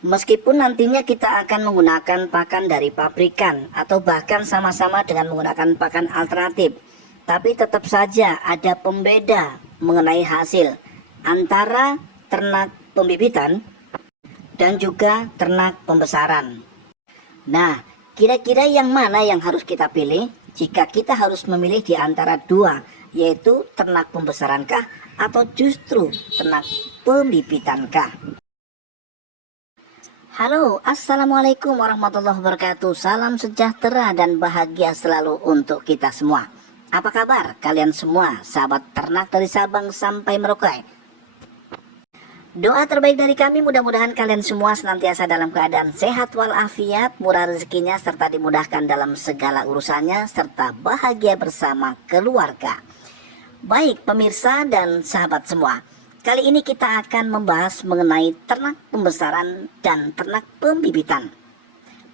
Meskipun nantinya kita akan menggunakan pakan dari pabrikan atau bahkan sama-sama dengan menggunakan pakan alternatif, tapi tetap saja ada pembeda mengenai hasil antara ternak pembibitan dan juga ternak pembesaran. Nah, kira-kira yang mana yang harus kita pilih jika kita harus memilih di antara dua, yaitu ternak pembesarankah atau justru ternak pembibitankah? Halo, assalamualaikum warahmatullahi wabarakatuh. Salam sejahtera dan bahagia selalu untuk kita semua. Apa kabar kalian semua, sahabat ternak dari Sabang sampai Merauke? Doa terbaik dari kami, mudah-mudahan kalian semua senantiasa dalam keadaan sehat walafiat, murah rezekinya, serta dimudahkan dalam segala urusannya, serta bahagia bersama keluarga. Baik pemirsa dan sahabat semua, kali ini kita akan membahas mengenai ternak pembesaran dan ternak pembibitan.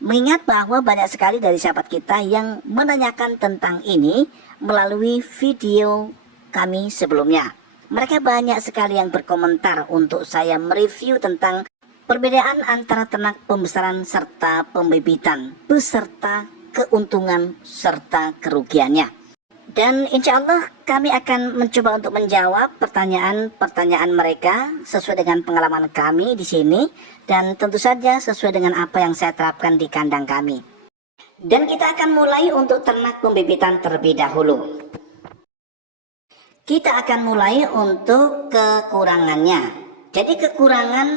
Mengingat bahwa banyak sekali dari sahabat kita yang menanyakan tentang ini melalui video kami sebelumnya. Mereka banyak sekali yang berkomentar untuk saya mereview tentang perbedaan antara ternak pembesaran serta pembibitan, beserta keuntungan serta kerugiannya. Dan insya Allah kami akan mencoba untuk menjawab pertanyaan-pertanyaan mereka sesuai dengan pengalaman kami di sini, dan tentu saja sesuai dengan apa yang saya terapkan di kandang kami. Dan kita akan mulai untuk ternak pembibitan terlebih dahulu. Kita akan mulai untuk kekurangannya. Jadi kekurangan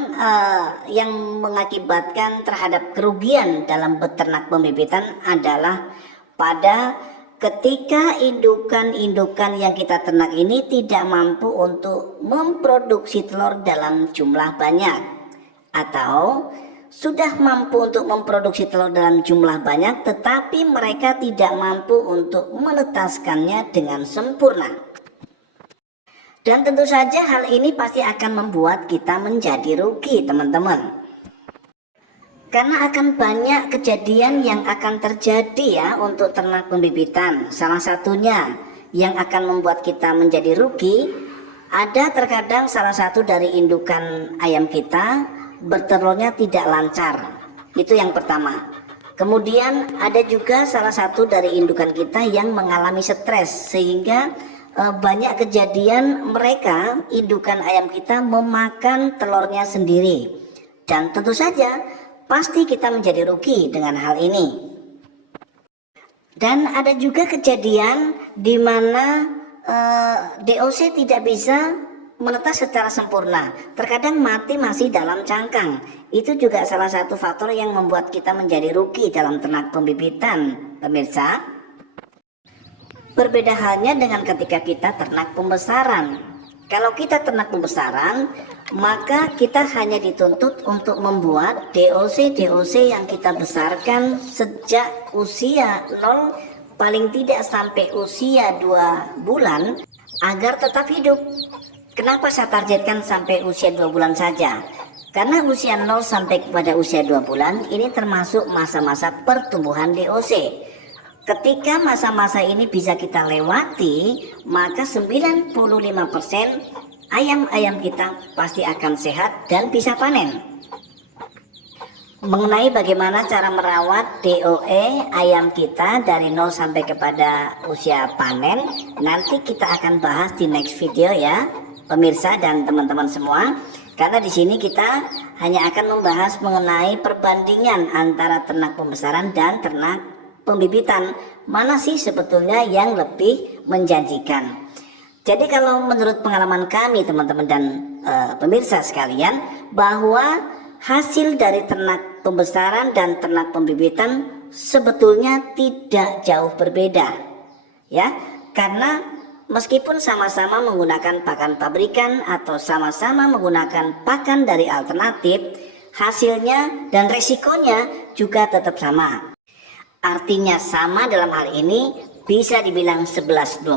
yang mengakibatkan terhadap kerugian dalam beternak pembibitan adalah pada ketika indukan-indukan yang kita ternak ini tidak mampu untuk memproduksi telur dalam jumlah banyak, atau sudah mampu untuk memproduksi telur dalam jumlah banyak tetapi mereka tidak mampu untuk menetaskannya dengan sempurna. Dan tentu saja hal ini pasti akan membuat kita menjadi rugi, teman-teman. Karena akan banyak kejadian yang akan terjadi ya untuk ternak pembibitan. Salah satunya yang akan membuat kita menjadi rugi, ada terkadang salah satu dari indukan ayam kita bertelurnya tidak lancar. Itu yang pertama. Kemudian ada juga salah satu dari indukan kita yang mengalami stres, sehingga banyak kejadian mereka, indukan ayam kita, memakan telurnya sendiri. Dan tentu saja pasti kita menjadi rugi dengan hal ini. Dan ada juga kejadian di mana DOC tidak bisa menetas secara sempurna. Terkadang mati masih dalam cangkang. Itu juga salah satu faktor yang membuat kita menjadi rugi dalam ternak pembibitan, pemirsa. Berbeda halnya dengan ketika kita ternak pembesaran. Kalau kita ternak pembesaran, maka kita hanya dituntut untuk membuat DOC yang kita besarkan sejak usia 0 paling tidak sampai usia 2 bulan agar tetap hidup. Kenapa saya targetkan sampai usia 2 bulan saja? Karena usia 0 sampai kepada usia 2 bulan ini termasuk masa-masa pertumbuhan DOC. Ketika masa-masa ini bisa kita lewati, maka 95% ayam-ayam kita pasti akan sehat dan bisa panen. Mengenai bagaimana cara merawat DOE ayam kita dari 0 sampai kepada usia panen, nanti kita akan bahas di next video ya, pemirsa dan teman-teman semua. Karena di sini kita hanya akan membahas mengenai perbandingan antara ternak pembesaran dan ternak pembibitan, mana sih sebetulnya yang lebih menjanjikan. Jadi kalau menurut pengalaman kami teman-teman dan pemirsa sekalian, bahwa hasil dari ternak pembesaran dan ternak pembibitan sebetulnya tidak jauh berbeda ya, karena meskipun sama-sama menggunakan pakan pabrikan atau sama-sama menggunakan pakan dari alternatif, hasilnya dan resikonya juga tetap sama. Artinya sama dalam hal ini bisa dibilang 11-12.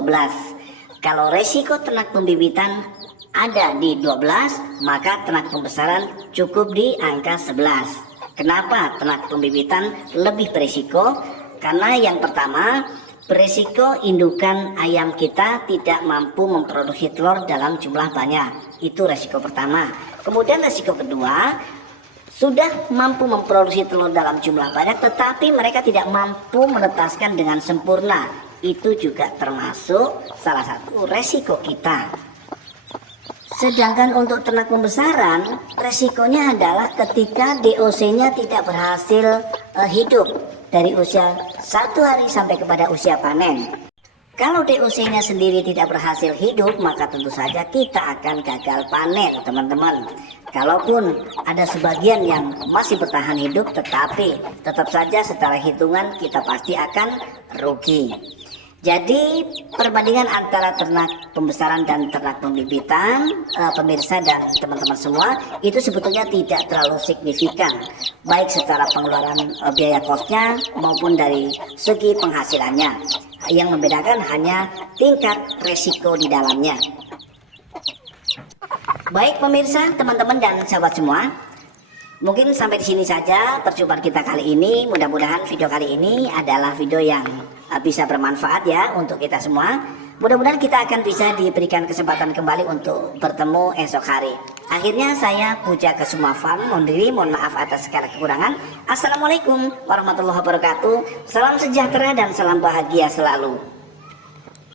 Kalau resiko ternak pembibitan ada di 12, maka ternak pembesaran cukup di angka 11. Kenapa ternak pembibitan lebih berisiko? Karena yang pertama, berisiko indukan ayam kita tidak mampu memproduksi telur dalam jumlah banyak. Itu resiko pertama. Kemudian resiko kedua, sudah mampu memproduksi telur dalam jumlah banyak, tetapi mereka tidak mampu menetaskan dengan sempurna. Itu juga termasuk salah satu resiko kita. Sedangkan untuk ternak pembesaran, resikonya adalah ketika DOC-nya tidak berhasil hidup dari usia 1 hari sampai kepada usia panen. Kalau DOC-nya sendiri tidak berhasil hidup, maka tentu saja kita akan gagal panen, teman-teman. Kalaupun ada sebagian yang masih bertahan hidup, tetapi tetap saja secara hitungan kita pasti akan rugi. Jadi perbandingan antara ternak pembesaran dan ternak pembibitan, pemirsa dan teman-teman semua, itu sebetulnya tidak terlalu signifikan, baik secara pengeluaran biaya kosnya maupun dari segi penghasilannya. Yang membedakan hanya tingkat resiko di dalamnya. Baik pemirsa, teman-teman dan sahabat semua, mungkin sampai di sini saja perjumpaan kita kali ini. Mudah-mudahan video kali ini adalah video yang bisa bermanfaat ya untuk kita semua. Mudah-mudahan kita akan bisa diberikan kesempatan kembali untuk bertemu esok hari. Akhirnya saya Puja Kesuma Farm mohon diri, mohon maaf atas segala kekurangan. Assalamualaikum warahmatullahi wabarakatuh. Salam sejahtera dan salam bahagia selalu.